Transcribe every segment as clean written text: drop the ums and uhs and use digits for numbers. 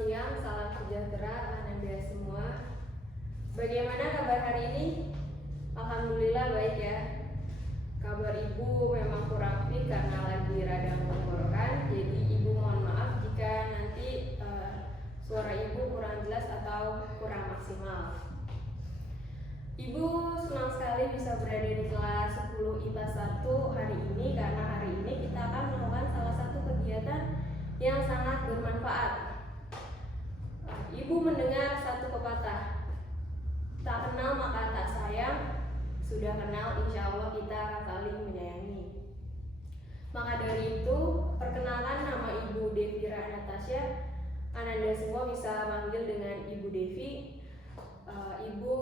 siang, salam sejahtera Anda semua. Bagaimana kabar hari ini? Alhamdulillah baik ya. Kabar ibu memang kurang fit karena lagi radang tenggorokan. Jadi ibu mohon maaf jika nanti suara ibu kurang jelas atau kurang maksimal. Ibu senang sekali bisa berada di kelas 10 IPA 1 hari ini karena hari ini kita akan melakukan salah satu kegiatan yang sangat bermanfaat. Ibu mendengar satu pepatah, tak kenal maka tak sayang, sudah kenal insya Allah kita akan saling menyayangi. Maka dari itu, perkenalkan nama Ibu Devira Natasha. Ananda semua bisa manggil dengan Ibu Devi. Ibu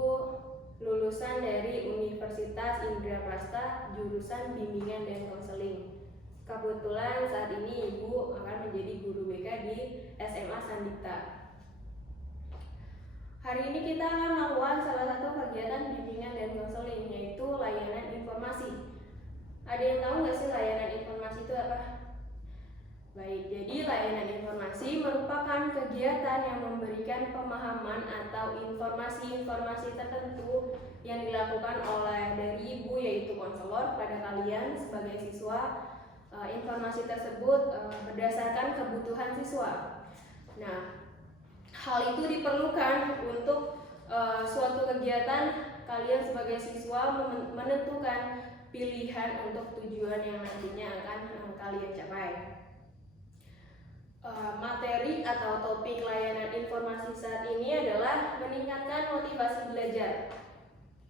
lulusan dari Universitas Indraprasta, jurusan bimbingan dan konseling. Kebetulan saat ini Ibu akan menjadi guru BK di SMA Sandikta. Hari ini kita akan melakukan salah satu kegiatan bimbingan dan konseling, yaitu layanan informasi. Ada yang tahu nggak sih layanan informasi itu apa? Baik, jadi layanan informasi merupakan kegiatan yang memberikan pemahaman atau informasi-informasi tertentu yang dilakukan oleh dari ibu yaitu konselor pada kalian sebagai siswa. Informasi tersebut berdasarkan kebutuhan siswa. Nah, hal itu diperlukan untuk suatu kegiatan kalian sebagai siswa menentukan pilihan untuk tujuan yang nantinya akan kalian capai. Materi atau topik layanan informasi saat ini adalah meningkatkan motivasi belajar.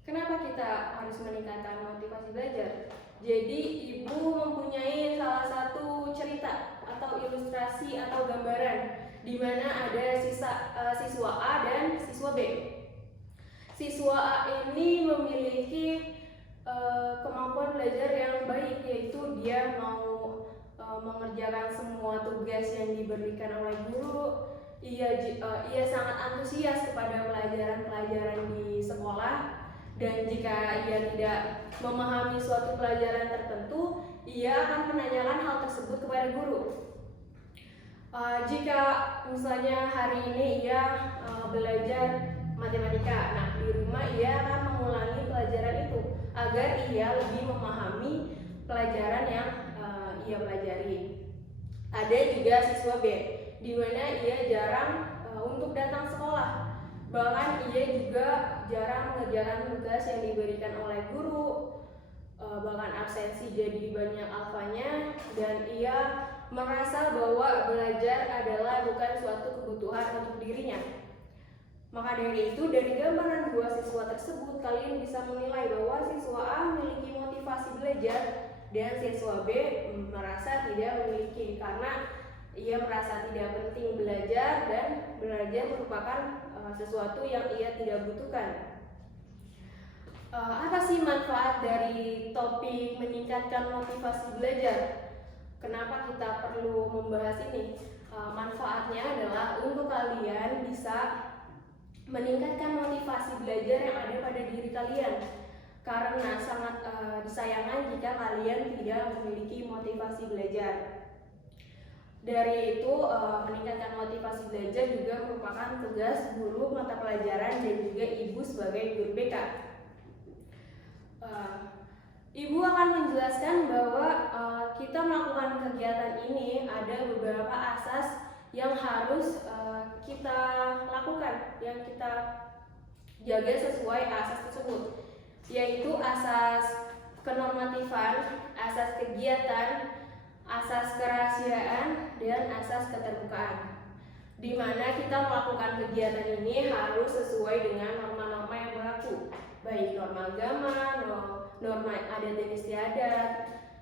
Kenapa kita harus meningkatkan motivasi belajar? Jadi ibu mempunyai salah satu cerita atau ilustrasi atau gambaran di mana ada siswa A dan siswa B. Siswa A ini memiliki kemampuan belajar yang baik, yaitu dia mau mengerjakan semua tugas yang diberikan oleh guru. Ia sangat antusias kepada pelajaran-pelajaran di sekolah, dan jika ia tidak memahami suatu pelajaran tertentu, ia akan menanyakan hal tersebut kepada guru. Jika misalnya hari ini ia belajar matematika, nah di rumah ia akan mengulangi pelajaran itu agar ia lebih memahami pelajaran yang ia pelajari. Ada juga siswa B, di mana ia jarang untuk datang sekolah. Bahkan ia juga jarang mengerjakan tugas yang diberikan oleh guru, bahkan absensi jadi banyak alfanya, dan ia merasa bahwa belajar adalah bukan suatu kebutuhan untuk dirinya. Maka dari itu, dari gambaran dua siswa tersebut, kalian bisa menilai bahwa siswa A memiliki motivasi belajar dan siswa B merasa tidak memiliki, karena ia merasa tidak penting belajar dan belajar merupakan sesuatu yang ia tidak butuhkan. Apa sih manfaat dari topik meningkatkan motivasi belajar? Kenapa kita perlu membahas ini? Manfaatnya adalah untuk kalian bisa meningkatkan motivasi belajar yang ada pada diri kalian, karena sangat disayangkan jika kalian tidak memiliki motivasi belajar. Dari itu, meningkatkan motivasi belajar juga merupakan tugas guru mata pelajaran dan juga ibu sebagai guru BK. Ibu akan menjelaskan bahwa kita melakukan kegiatan ini ada beberapa asas yang harus kita lakukan, yang kita jaga sesuai asas tersebut, yaitu asas kenormatifan, asas kegiatan, asas kerahasiaan, dan asas keterbukaan. Di mana kita melakukan kegiatan ini harus sesuai dengan norma-norma yang berlaku, baik norma agama, norma adat dan istiadat.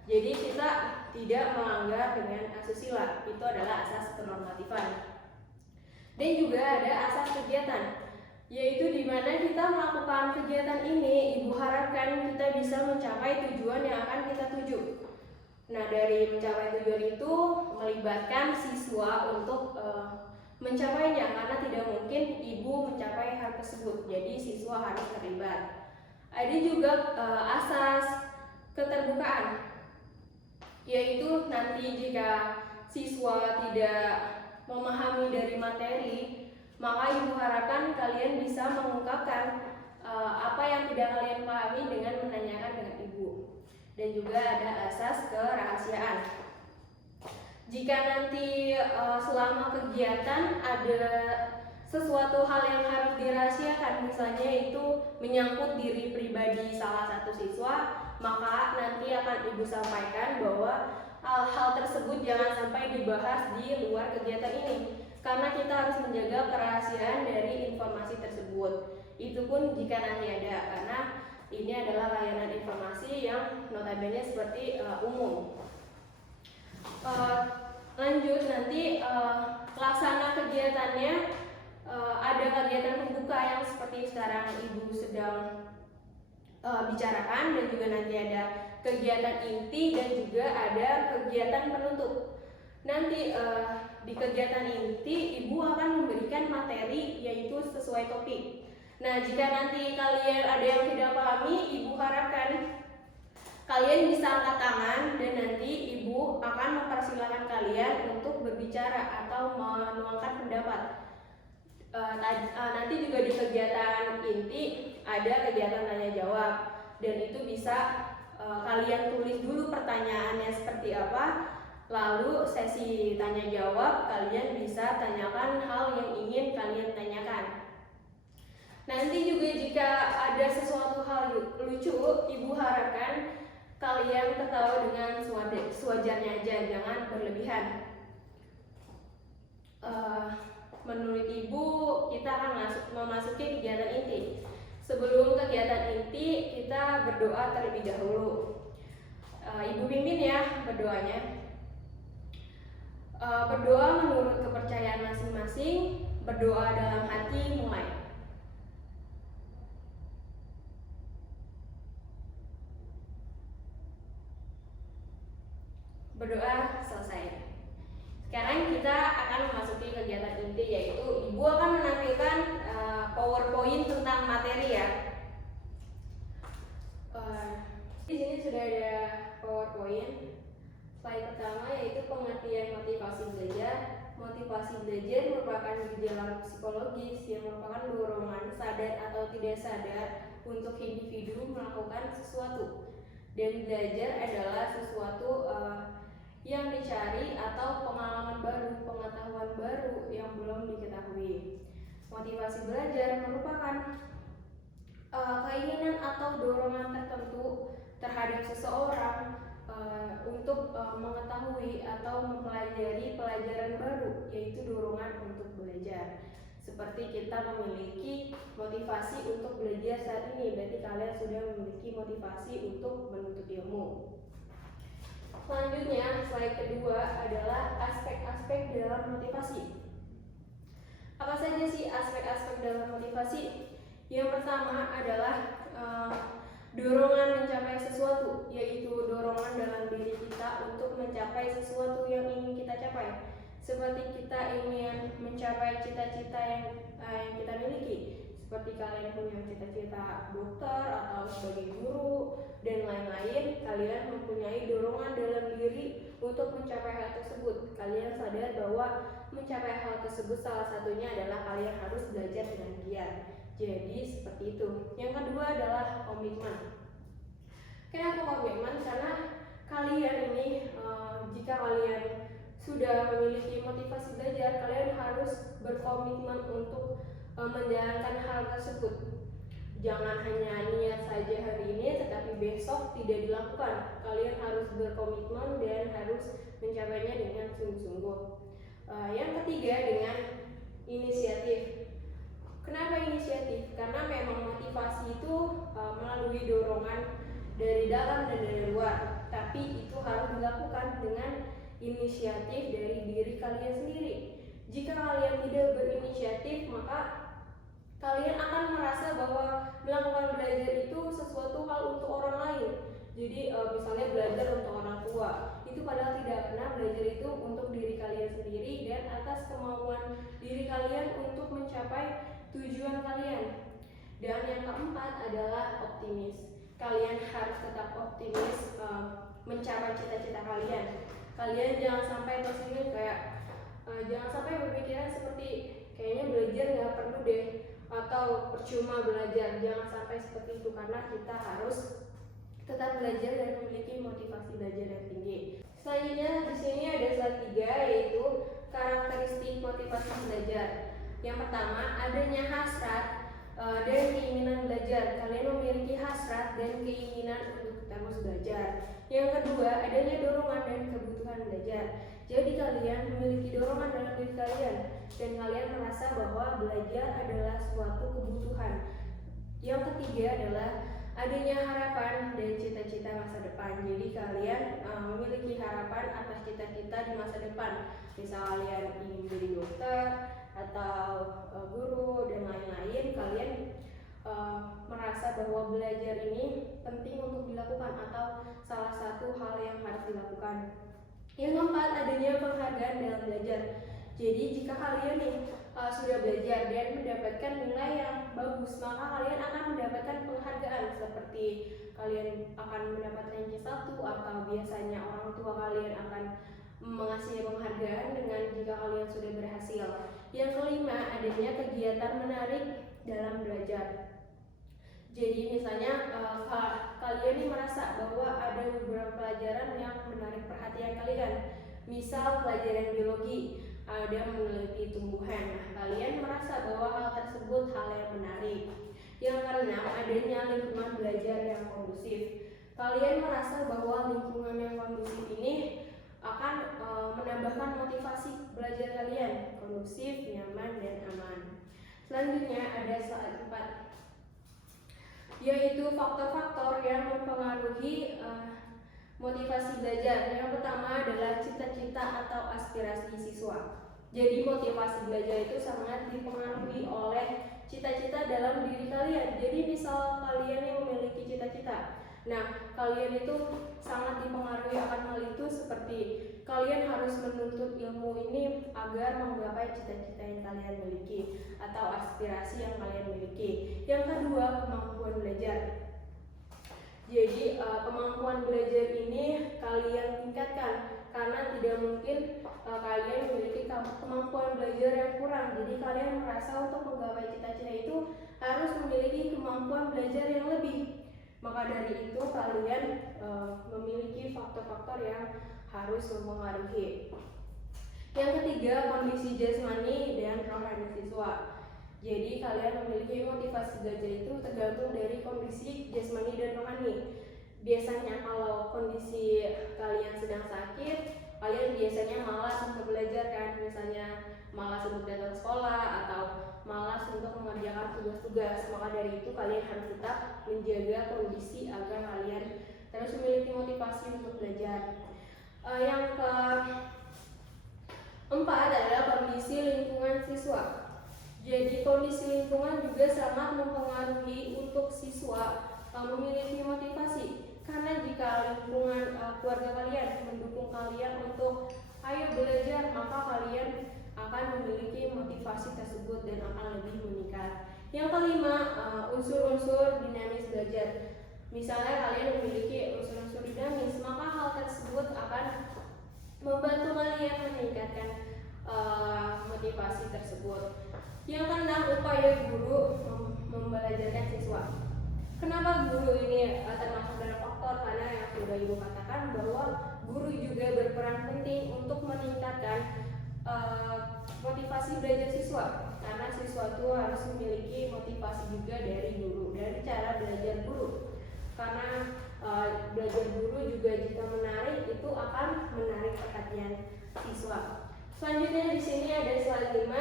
Jadi kita tidak melanggar dengan asusila, itu adalah asas kenormatifan. Dan juga ada asas kegiatan, yaitu di mana kita melakukan kegiatan ini, ibu harapkan kita bisa mencapai tujuan yang akan kita tuju. Nah, dari mencapai tujuan itu melibatkan siswa untuk mencapainya, karena tidak mungkin ibu mencapai hal tersebut. Jadi siswa harus terlibat. Ada juga asas keterbukaan, yaitu nanti jika siswa tidak memahami dari materi, maka Ibu harapkan kalian bisa mengungkapkan apa yang tidak kalian pahami dengan menanyakan dengan Ibu. Dan juga ada asas kerahasiaan. Jika nanti selama kegiatan ada sesuatu hal yang harus dirahasiakan, misalnya itu menyangkut diri pribadi salah satu siswa, maka nanti akan Ibu sampaikan bahwa hal-hal tersebut jangan sampai dibahas di luar kegiatan ini, karena kita harus menjaga kerahasiaan dari informasi tersebut. Itu pun jika nanti ada, karena ini adalah layanan informasi yang notabene seperti umum. Lanjut nanti laksana kegiatannya, ada kegiatan pembuka yang seperti sekarang Ibu sedang bicarakan, dan juga nanti ada kegiatan inti dan juga ada kegiatan penutup. Nanti di kegiatan inti Ibu akan memberikan materi yaitu sesuai topik. Nah, jika nanti kalian ada yang tidak pahami, Ibu harapkan kalian bisa angkat tangan dan nanti Ibu akan mempersilahkan kalian untuk berbicara atau menuangkan pendapat. Nanti juga di kegiatan inti ada kegiatan tanya jawab, dan itu bisa kalian tulis dulu pertanyaannya seperti apa, lalu sesi tanya jawab kalian bisa tanyakan hal yang ingin kalian tanyakan. Nanti juga jika ada sesuatu hal lucu, Ibu harapkan kalian tertawa dengan sewajarnya aja, jangan berlebihan. Menurut Ibu, kita akan memasuki kegiatan inti. Sebelum kegiatan inti, kita berdoa terlebih dahulu. Ibu pimpin ya berdoanya. Berdoa menurut kepercayaan masing-masing, berdoa dalam hati, mulai. Berdoa selesai. Sekarang kita akan memasuki kegiatan inti, yaitu Ibu akan menampilkan PowerPoint tentang materi ya. Di sini sudah ada PowerPoint. Slide pertama yaitu pengertian motivasi belajar. Motivasi belajar merupakan gejala psikologis yang merupakan dorongan sadar atau tidak sadar untuk individu melakukan sesuatu. Dan belajar adalah sesuatu yang dicari atau pengalaman baru, pengetahuan baru yang belum diketahui. Motivasi belajar merupakan keinginan atau dorongan tertentu terhadap seseorang untuk mengetahui atau mempelajari pelajaran baru, yaitu dorongan untuk belajar. Seperti kita memiliki motivasi untuk belajar saat ini, berarti kalian sudah memiliki motivasi untuk menuntut ilmu. Selanjutnya, slide kedua adalah aspek-aspek dalam motivasi. Apa saja sih aspek-aspek dalam motivasi? Yang pertama adalah dorongan mencapai sesuatu, yaitu dorongan dalam diri kita untuk mencapai sesuatu yang ingin kita capai. Seperti kita ingin mencapai cita-cita yang kita miliki. Seperti kalian punya cita-cita dokter atau sebagai guru dan lain-lain, kalian mempunyai dorongan dalam diri untuk mencapai hal tersebut. Kalian sadar bahwa mencapai hal tersebut salah satunya adalah kalian harus belajar dengan giat. Jadi seperti itu. Yang kedua adalah komitmen. Kenapa komitmen? Karena kalian ini jika kalian sudah memiliki motivasi belajar, kalian harus berkomitmen untuk menjalankan hal tersebut. Jangan hanya niat saja hari ini tetapi besok tidak dilakukan. Kalian harus berkomitmen dan harus mencapainya dengan sungguh-sungguh. Yang ketiga dengan inisiatif. Kenapa inisiatif? Karena memang motivasi itu melalui dorongan dari dalam dan dari luar, tapi itu harus dilakukan dengan inisiatif dari diri kalian sendiri. Jika kalian tidak berinisiatif, maka kalian akan merasa bahwa melakukan belajar itu sesuatu hal untuk orang lain. Jadi misalnya belajar untuk orang tua, itu padahal tidak, karena belajar itu untuk diri kalian sendiri dan atas kemauan diri kalian untuk mencapai tujuan kalian. Dan yang keempat adalah optimis. Kalian harus tetap optimis mencapai cita-cita kalian. Kalian jangan sampai tersinggung, jangan sampai percuma belajar. Jangan sampai seperti itu, karena kita harus tetap belajar dan memiliki motivasi belajar yang tinggi. Selanjutnya di sini ada slide 3, yaitu karakteristik motivasi belajar. Yang pertama, adanya hasrat dan keinginan belajar. Kalian memiliki hasrat dan keinginan untuk terus belajar. Yang kedua, adanya dorongan dan kebutuhan belajar. Jadi kalian memiliki dorongan dalam diri kalian dan kalian merasa bahwa belajar adalah suatu kebutuhan. Yang ketiga adalah adanya harapan dan cita-cita masa depan. Jadi kalian memiliki harapan atas cita-cita di masa depan. Misal kalian ingin menjadi dokter atau guru dan lain-lain, kalian merasa bahwa belajar ini penting untuk dilakukan atau salah satu hal yang harus dilakukan. Yang keempat, adanya penghargaan dalam belajar. Jadi jika kalian sudah belajar dan mendapatkan nilai yang bagus, maka kalian akan mendapatkan penghargaan, seperti kalian akan mendapatkan ranking 1 atau biasanya orang tua kalian akan mengasih penghargaan dengan jika kalian sudah berhasil. Yang kelima, adanya kegiatan menarik dalam belajar. Jadi misalnya kalian ini merasa bahwa ada beberapa pelajaran yang menarik perhatian kalian. Misal pelajaran biologi, ada meneliti tumbuhan. Nah, kalian merasa bahwa hal tersebut hal yang menarik. Yang keenam, adanya lingkungan belajar yang kondusif. Kalian merasa bahwa lingkungan yang kondusif ini akan menambahkan motivasi belajar kalian, kondusif, nyaman, dan aman. Selanjutnya ada slide 4, yaitu faktor-faktor yang mempengaruhi motivasi belajar. Yang pertama adalah cita-cita atau aspirasi siswa. Jadi motivasi belajar itu sangat dipengaruhi oleh cita-cita dalam diri kalian. Jadi misal kalian yang memiliki cita-cita, nah kalian itu sangat dipengaruhi akan hal itu, seperti kalian harus menuntut ilmu ini agar menggapai cita-cita yang kalian miliki atau aspirasi yang kalian miliki. Yang kedua, kemampuan belajar. Jadi kemampuan belajar ini kalian tingkatkan, karena tidak mungkin kalian memiliki kemampuan belajar yang kurang. Jadi kalian merasa untuk menggapai cita-cita itu harus memiliki kemampuan belajar yang lebih. Maka dari itu kalian memiliki faktor-faktor yang harus mempengaruhi. Yang ketiga, kondisi jasmani dan rohani siswa. Jadi kalian memiliki motivasi belajar itu tergantung dari kondisi jasmani dan rohani. Biasanya kalau kondisi kalian sedang sakit, kalian biasanya malas untuk belajar kan, misalnya malas untuk datang sekolah atau malas untuk mengerjakan tugas-tugas. Maka dari itu kalian harus tetap menjaga kondisi agar kalian terus memiliki motivasi untuk belajar. Yang keempat adalah kondisi lingkungan siswa. Jadi kondisi lingkungan juga sangat mempengaruhi untuk siswa memiliki motivasi. Karena jika lingkungan keluarga kalian mendukung kalian untuk ayo belajar, maka kalian akan memiliki motivasi tersebut dan akan lebih meningkat. Yang kelima, unsur-unsur dinamis belajar. Misalnya kalian memiliki unsur-unsur dinamis, maka hal tersebut akan membantu kalian meningkatkan motivasi tersebut. Yang keenam, upaya guru membelajarkan siswa. Kenapa guru ini termasuk dalam faktor? Karena yang sudah ibu katakan bahwa guru juga berperan penting untuk meningkatkan motivasi belajar siswa. Karena siswa itu harus memiliki motivasi juga dari guru, dari cara belajar guru. Karena belajar guru juga jika menarik itu akan menarik perhatian siswa. Selanjutnya di sini ada slide 5,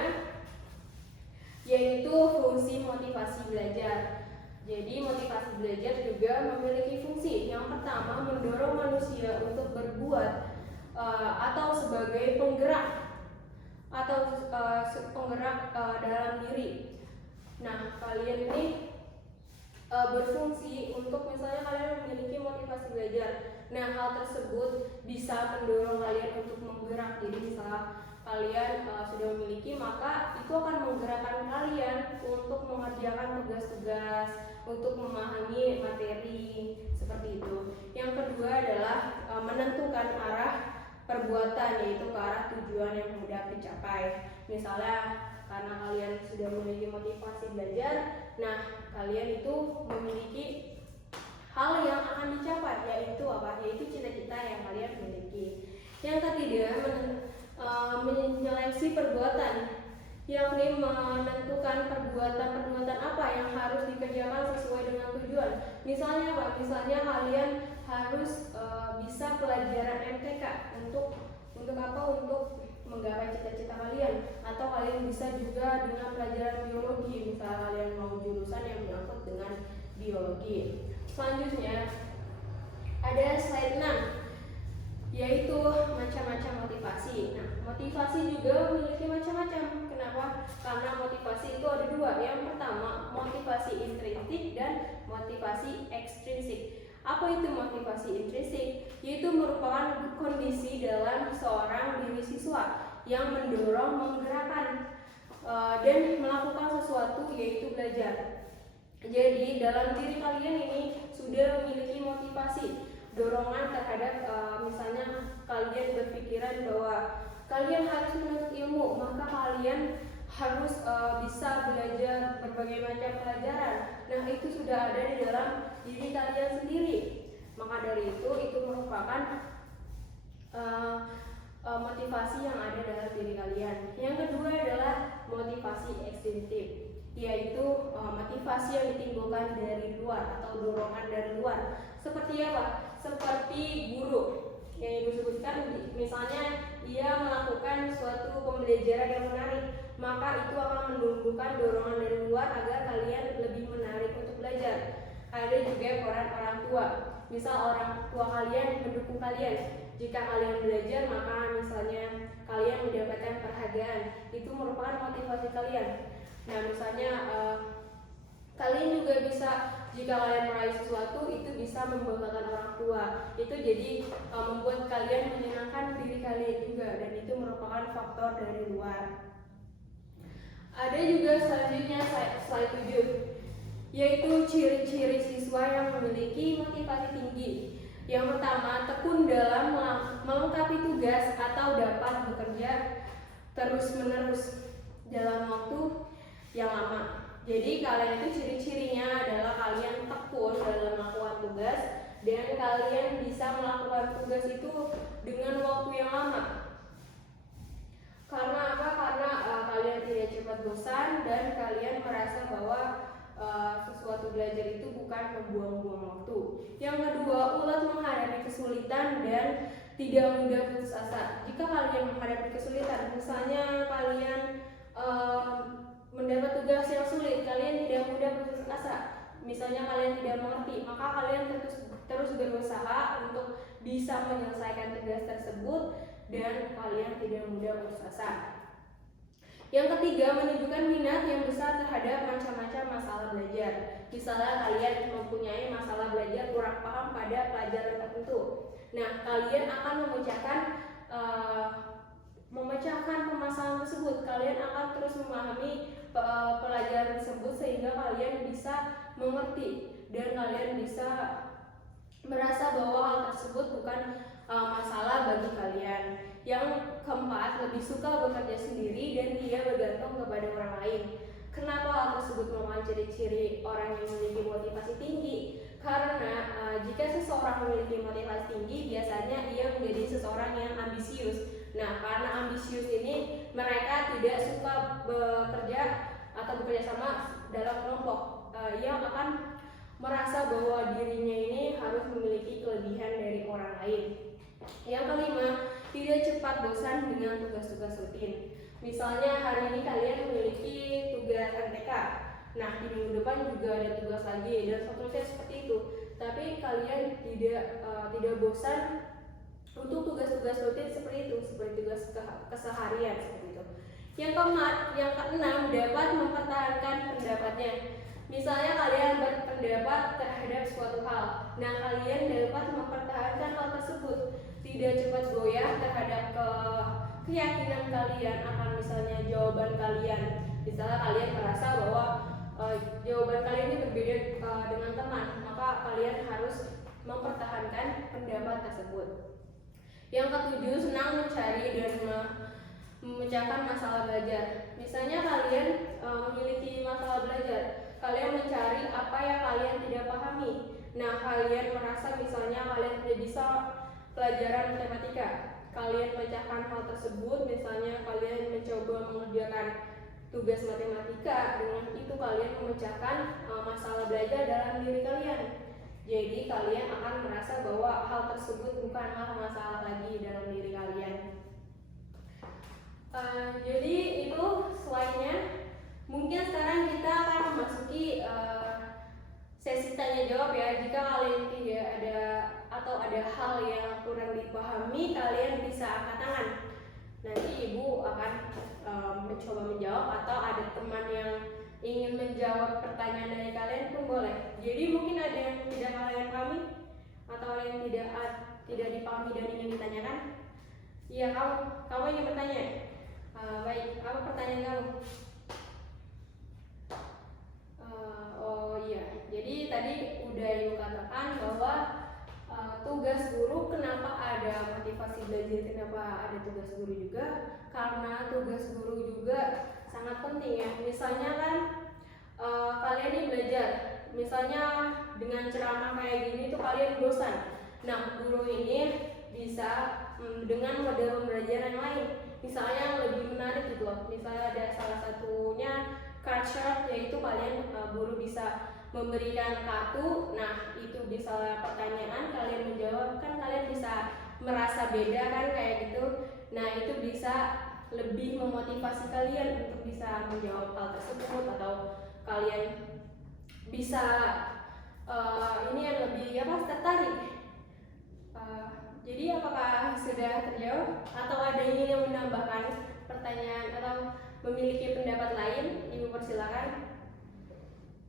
yaitu fungsi motivasi belajar. Jadi motivasi belajar juga memiliki fungsi. Yang pertama, mendorong manusia untuk berbuat atau sebagai penggerak dalam diri. Nah, kalian ini berfungsi untuk misalnya kalian memiliki motivasi belajar. Nah, hal tersebut bisa mendorong kalian untuk menggerak. Jadi misalnya kalian sudah memiliki, maka itu akan menggerakkan kalian untuk mengerjakan tugas-tugas, untuk memahami materi seperti itu. Yang kedua adalah menentukan arah perbuatan, yaitu ke arah tujuan yang mudah dicapai. Misalnya karena kalian sudah memiliki motivasi belajar, nah kalian itu memiliki hal yang akan dicapai, yaitu apa? Yaitu cita-cita yang kalian miliki. Yang ketiga, menyeleksi perbuatan, yakni menentukan perbuatan apa yang harus dikerjakan sesuai dengan tujuan. Misalnya apa? Misalnya kalian harus bisa pelajaran MTK untuk apa? Untuk menggapai cita-cita kalian. Atau kalian bisa juga dengan pelajaran biologi, misalnya kalian mau jurusan yang menyangkut dengan biologi. Selanjutnya ada slide 6, yaitu macam-macam motivasi. Nah, motivasi juga memiliki macam-macam. Kenapa? Karena motivasi itu ada dua. Yang pertama, motivasi intrinsik dan motivasi ekstrinsik. Apa itu motivasi intrinsik? Yaitu merupakan kondisi dalam seorang diri siswa yang mendorong, menggerakkan dan melakukan sesuatu, yaitu belajar. Jadi dalam diri kalian ini sudah memiliki motivasi, dorongan terhadap misalnya kalian berpikiran bahwa kalian harus menuntut ilmu, maka kalian harus bisa belajar berbagai macam pelajaran. Nah, itu sudah ada di dalam diri kalian sendiri. Maka dari itu merupakan motivasi yang ada dalam diri kalian. Yang kedua adalah motivasi ekstrinsik, yaitu motivasi yang ditimbulkan dari luar atau dorongan dari luar. Seperti apa? Seperti guru yang ibu sebutkan, misalnya dia melakukan suatu pembelajaran yang menarik, maka itu akan menumbuhkan dorongan dari luar agar kalian lebih menarik untuk belajar. Ada juga peran orang tua, misal orang tua kalian mendukung kalian. Jika kalian belajar, maka misalnya kalian mendapatkan penghargaan, itu merupakan motivasi kalian. Nah, misalnya kalian juga bisa, jika kalian meraih sesuatu, itu bisa membanggakan orang tua. Itu jadi membuat kalian menyenangkan diri kalian juga, dan itu merupakan faktor dari luar. Ada juga selanjutnya slide 7, yaitu ciri-ciri siswa yang memiliki motivasi tinggi. Yang pertama, tekun dalam melengkapi tugas atau dapat bekerja terus-menerus dalam waktu yang lama. Jadi kalian itu ciri-cirinya adalah kalian tekun dalam melakukan tugas dan kalian bisa melakukan tugas itu dengan waktu yang lama. Karena apa? Karena kalian tidak cepat bosan dan kalian merasa bahwa sesuatu belajar itu bukan membuang-buang waktu. Yang kedua, ulet menghadapi kesulitan dan tidak mudah putus asa. Jika kalian menghadapi kesulitan, misalnya kalian mendapat tugas yang sulit, kalian tidak mudah putus asa. Misalnya kalian tidak mengerti, maka kalian terus berusaha untuk bisa menyelesaikan tugas tersebut dan kalian tidak mudah putus asa. Yang ketiga, menunjukkan minat yang besar terhadap macam-macam masalah belajar. Misalnya kalian mempunyai masalah belajar kurang paham pada pelajaran tertentu. Nah, kalian akan memecahkan permasalahan tersebut. Kalian akan terus memahami pelajaran tersebut sehingga kalian bisa mengerti dan kalian bisa merasa bahwa hal tersebut bukan masalah bagi kalian. Yang keempat, lebih suka bekerja sendiri dan tidak bergantung kepada orang lain. Kenapa hal tersebut merupakan ciri-ciri orang yang memiliki motivasi tinggi? Karena jika seseorang memiliki motivasi tinggi, biasanya ia menjadi seseorang yang ambisius. Nah, karena ambisius ini, mereka tidak suka bekerja atau bekerja sama dalam kelompok. Ia akan merasa bahwa dirinya ini harus memiliki kelebihan dari orang lain. Yang kelima, tidak cepat bosan dengan tugas-tugas rutin. Misalnya hari ini kalian memiliki tugas MTK, nah di minggu depan juga ada tugas lagi dan seterusnya seperti itu. Tapi kalian tidak bosan untuk tugas-tugas rutin seperti itu, seperti tugas keseharian seperti itu. Yang keenam, dapat mempertahankan pendapatnya. Misalnya kalian berpendapat terhadap suatu hal, nah kalian dapat mempertahankan hal tersebut, tidak cepat goyah terhadap keyakinan kalian akan misalnya jawaban kalian. Misalnya kalian merasa bahwa jawaban kalian ini berbeda dengan teman, maka kalian harus mempertahankan pendapat tersebut. Yang ketujuh, senang mencari dan memecahkan masalah belajar. Misalnya kalian memiliki masalah belajar, kalian mencari apa yang kalian tidak pahami. Nah, kalian merasa misalnya kalian tidak bisa pelajaran matematika, kalian memecahkan hal tersebut. Misalnya kalian mencoba mengerjakan tugas matematika, dengan itu kalian memecahkan masalah belajar dalam diri kalian. Jadi kalian akan merasa bahwa hal tersebut bukanlah masalah lagi dalam diri kalian. Jadi itu slide-nya. Mungkin sekarang kita akan memasuki sesi tanya jawab ya. Jika kalian tidak ada atau ada hal yang kurang dipahami, kalian bisa angkat tangan. Nanti ibu akan mencoba menjawab, atau ada teman yang ingin menjawab pertanyaan dari kalian pun boleh. Jadi mungkin ada yang tidak kalian pahami atau ada yang tidak dipahami dan ingin ditanyakan. Iya, kamu ingin bertanya. Baik, apa pertanyaan kamu? Oh iya, jadi tadi udah ibu katakan bahwa tugas guru, kenapa ada motivasi belajar, kenapa ada tugas guru juga? Karena tugas guru juga sangat penting ya. Misalnya kan kalian ini belajar, misalnya dengan ceramah kayak gini tuh kalian bosan. Nah, guru ini bisa dengan model pembelajaran lain, misalnya yang lebih menarik gitu loh. Misalnya ada salah satunya card shot, yaitu kalian guru bisa memberikan kartu. Nah, itu bisa pertanyaan, kalian menjawab, kan kalian bisa merasa beda kan kayak gitu. Nah, itu bisa lebih memotivasi kalian untuk bisa menjawab hal tersebut, atau kalian bisa ini yang lebih tertarik. Jadi apakah sudah terjawab atau ada yang menambahkan pertanyaan atau memiliki pendapat lain? Ibu persilakan.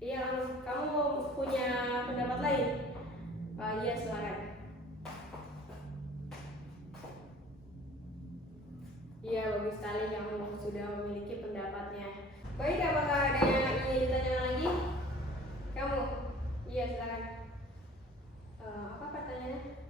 Iya, kamu punya pendapat lain? Iya, silakan. Iya, bagus sekali kamu sudah memiliki pendapatnya. Baik, apakah ada yang ingin ditanyakan lagi? Kamu? Iya, silakan. Apa pertanyaannya?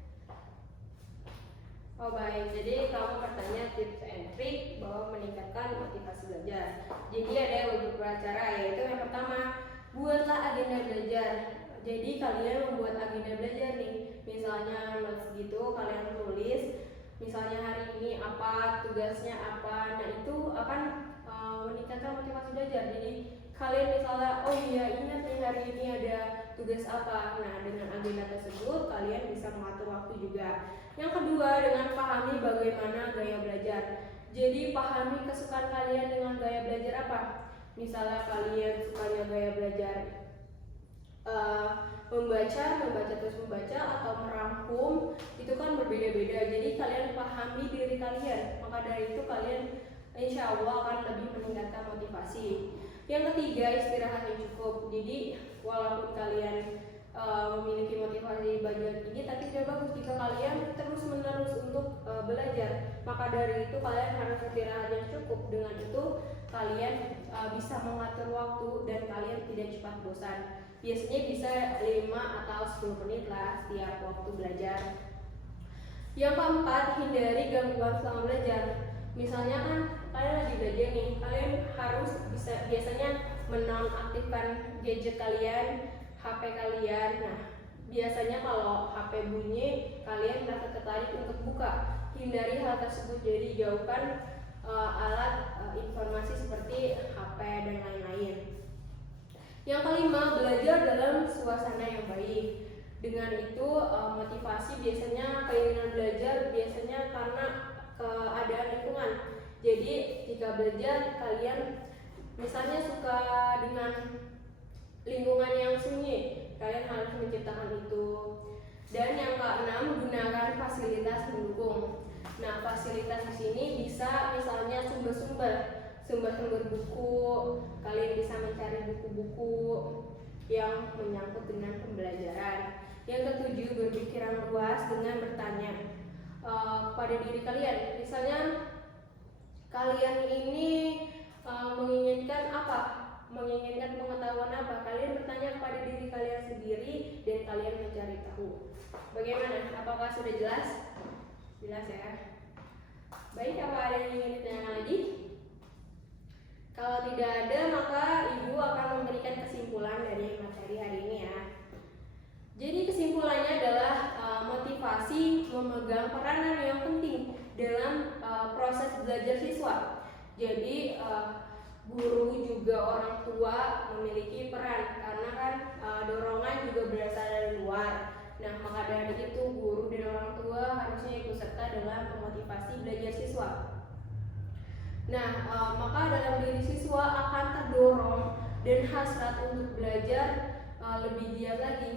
Oh baik, jadi kamu bertanya tips and trick bahwa meningkatkan motivasi belajar. Jadi ada beberapa cara, yaitu yang pertama, buatlah agenda belajar. Jadi kalian membuat agenda belajar nih, misalnya notes gitu, kalian tulis misalnya hari ini apa, tugasnya apa. Nah, itu akan meningkatkan motivasi belajar. Jadi kalian misalnya, oh iya ingat nih hari ini ada tugas apa. Nah, dengan agenda tersebut kalian bisa mengatur waktu juga. Yang kedua, dengan pahami bagaimana gaya belajar. Jadi pahami kesukaan kalian dengan gaya belajar apa. Misalnya kalian sukanya gaya belajar membaca terus membaca, atau merangkum, itu kan berbeda-beda. Jadi kalian pahami diri kalian, maka dari itu kalian insya Allah akan lebih meningkatkan motivasi. Yang ketiga, istirahat yang cukup. Jadi walaupun kalian memiliki motivasi belajar tinggi, tapi tidak bagus jika kalian terus menerus untuk belajar. Maka dari itu kalian harus istirahat yang cukup. Dengan itu kalian bisa mengatur waktu dan kalian tidak cepat bosan. Biasanya bisa 5 atau 10 menit lah setiap waktu belajar. Yang keempat, hindari gangguan selama belajar. Misalnya kan kalian lagi belajar nih, kalian harus biasanya menonaktifkan gadget kalian, HP kalian. Nah, biasanya kalau HP bunyi, kalian merasa tertarik untuk buka. Hindari hal tersebut, jadi jauhkan alat informasi seperti HP dan lain-lain. Yang kelima, belajar dalam suasana yang baik. Dengan itu motivasi biasanya, keinginan belajar biasanya karena keadaan lingkungan. Jadi jika belajar kalian misalnya suka dengan lingkungan yang sunyi, kalian harus menciptakan itu. Dan yang keenam, gunakan fasilitas pendukung. Nah, fasilitas di sini bisa misalnya sumber-sumber buku. Kalian bisa mencari buku-buku yang menyangkut dengan pembelajaran. Yang ketujuh, berpikiran luas dengan bertanya kepada diri kalian. Misalnya kalian ini menginginkan apa? Menginginkan pengetahuan apa? Kalian bertanya kepada diri kalian sendiri dan kalian mencari tahu. Bagaimana? Apakah sudah jelas? Jelas ya? Baik, apa ada yang ingin ditanyakan lagi? Kalau tidak ada, maka Ibu akan memberikan kesimpulan dari materi hari ini ya. Jadi kesimpulannya adalah motivasi memegang peranan yang penting dalam proses belajar siswa. Jadi guru juga orang tua memiliki peran, karena kan dorongan juga berasal dari luar. Nah, maka dari itu guru dan orang tua harusnya ikut serta dalam memotivasi belajar siswa. Nah, maka dalam diri siswa akan terdorong dan hasrat untuk belajar lebih giat lagi.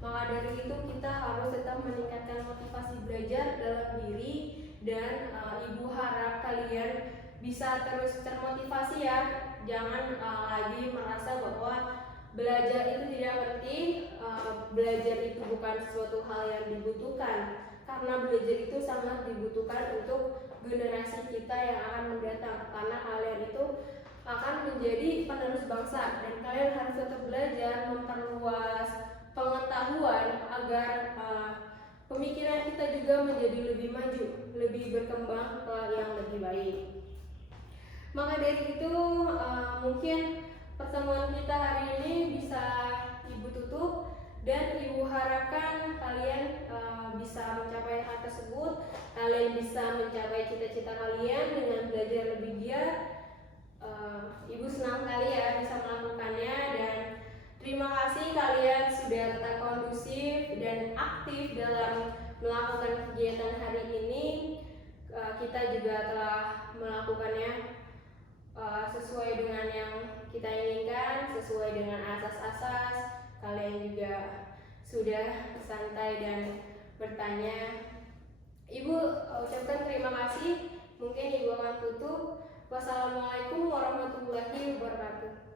Maka dari itu kita harus tetap meningkatkan motivasi belajar dalam diri, dan Ibu harap kalian bisa terus termotivasi ya. Jangan lagi merasa bahwa belajar itu tidak penting, belajar itu bukan sesuatu hal yang dibutuhkan, karena belajar itu sangat dibutuhkan untuk generasi kita yang akan mendatang, karena kalian itu akan menjadi penerus bangsa, dan kalian harus tetap belajar, memperluas pengetahuan agar pemikiran kita juga menjadi lebih maju, lebih berkembang ke yang lebih baik. Maka dari itu mungkin pertemuan kita hari ini bisa Ibu tutup, dan Ibu harapkan kalian bisa mencapai hal tersebut. Kalian bisa mencapai cita-cita kalian dengan belajar lebih giat. Ibu senang sekali ya bisa melakukannya, dan terima kasih kalian sudah tetap kondusif dan aktif dalam melakukan kegiatan hari ini. Kita juga telah melakukannya sesuai dengan yang kita inginkan, sesuai dengan asas-asas. Kalian juga sudah santai dan bertanya. Ibu ucapkan terima kasih. Mungkin Ibu akan tutup. Wassalamualaikum warahmatullahi wabarakatuh.